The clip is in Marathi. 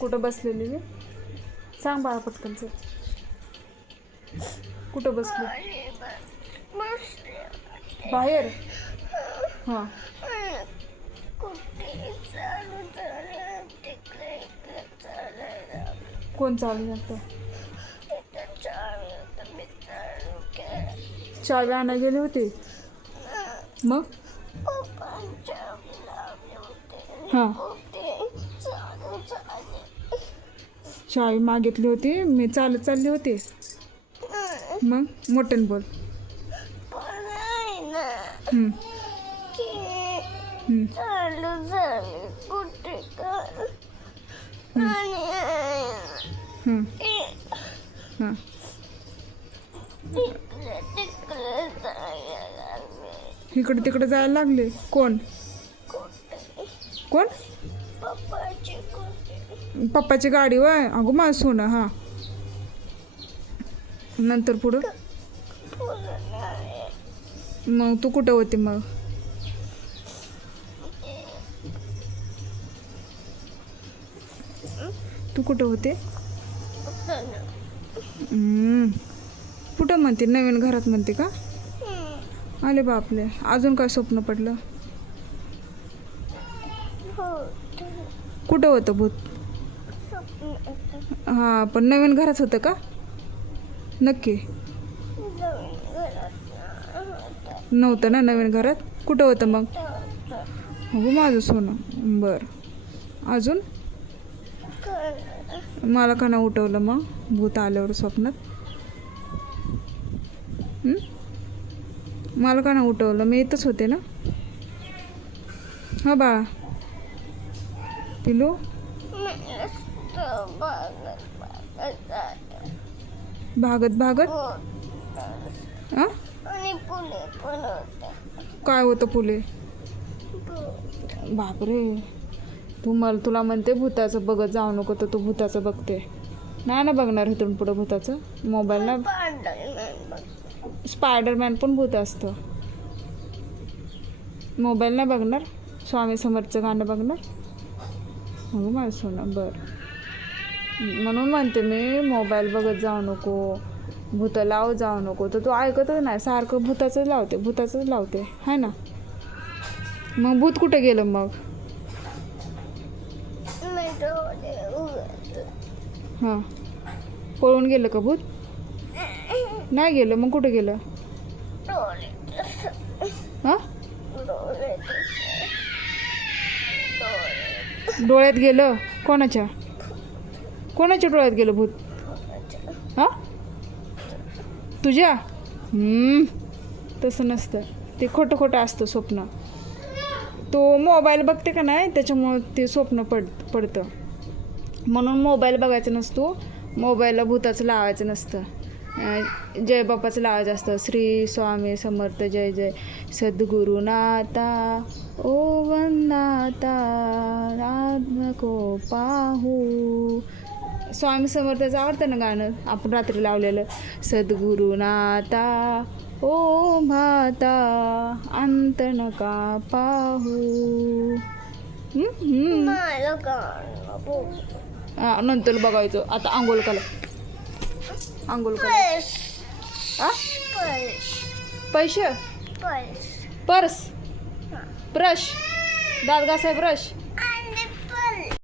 कुठं बसलेली मी? सांग बाळा सर. कुठं बसली? बाहेर? हां. कोण चालू जातं चावी आणा गेले होते. मग? हां. चावी मागितली होती. मी चालत चालले होते. मग मोठ्यान बोल. जायला लागले इकडे तिकडे जायला लागले. कोण? कोण? पप्पाची गाडी वय. अगो माझं सोनं हां. नंतर पुढं? मग तू कुठं होती मग? तू कुठं होते? कुठं म्हणते? नवीन घरात म्हणते का? आले बापले. अजून काय स्वप्न पडलं? कुठं होतं भूत? हां पण नवीन घरात होतं का? नक्की. नव्हतं ना नवीन घरात? कुठं होतं मग? हो माझं सोनं. बरं. अजून? मला का ना उठवलं मग? भूत आल्यावर स्वप्नात. मला का ना उठवलं? मी येतच होते ना? हा बाळा. पिलू? भागत भागत? हो. काय होतं पुले बापरे. तू मला तुला म्हणते भूताचं बघत जाऊ नको तर तू भूताचं बघते. नाही ना बघणार इथून पुढं भूताचं? मोबाईल ना? स्पायडरमॅन पण भूत असतं. मोबाईल नाही बघणार? स्वामी समर्थचं गाणं बघणार? हो माझं सोनं बरं. म्हणून म्हणते मी मोबाईल बघत जाऊ नको भूतं लाव जाऊ नको. तर तू ऐकतच नाही. सारखं भूताचंच लावते भूताचंच लावते. है ना? मग भूत कुठे गेलं मग? हां. पळून गेलं का भूत? नाही गेलं. मग कुठं गेलं? हां? डोळ्यात गेलं? कोणाच्या? कोणाच्या डोळ्यात गेलं भूत? हां? तुझ्या? तसं नसतं. ते खोटं खोटं असतं स्वप्न. तो मोबाईल बघते का नाही त्याच्यामुळं ते स्वप्न पड पडतं. म्हणून मोबाईल बघायचा नसतो. मोबाईलला भूताचं लावायचं नसतं. जय बापाचं लावायचं असतं. श्री स्वामी समर्थ जय जय. सद्गुरुनाथा ओ वंदाता राधको पाहू. स्वामी समर्थाचं आवडतं ना गाणं आपण रात्री लावलेलं. सद्गुरुनाथा ओ भाता अंत नका पाहू. नंतर बघायचं. आता आंघोळ करा. आंघोळ पैसे? पर्स. ब्रश. दात घासाय ब्रश.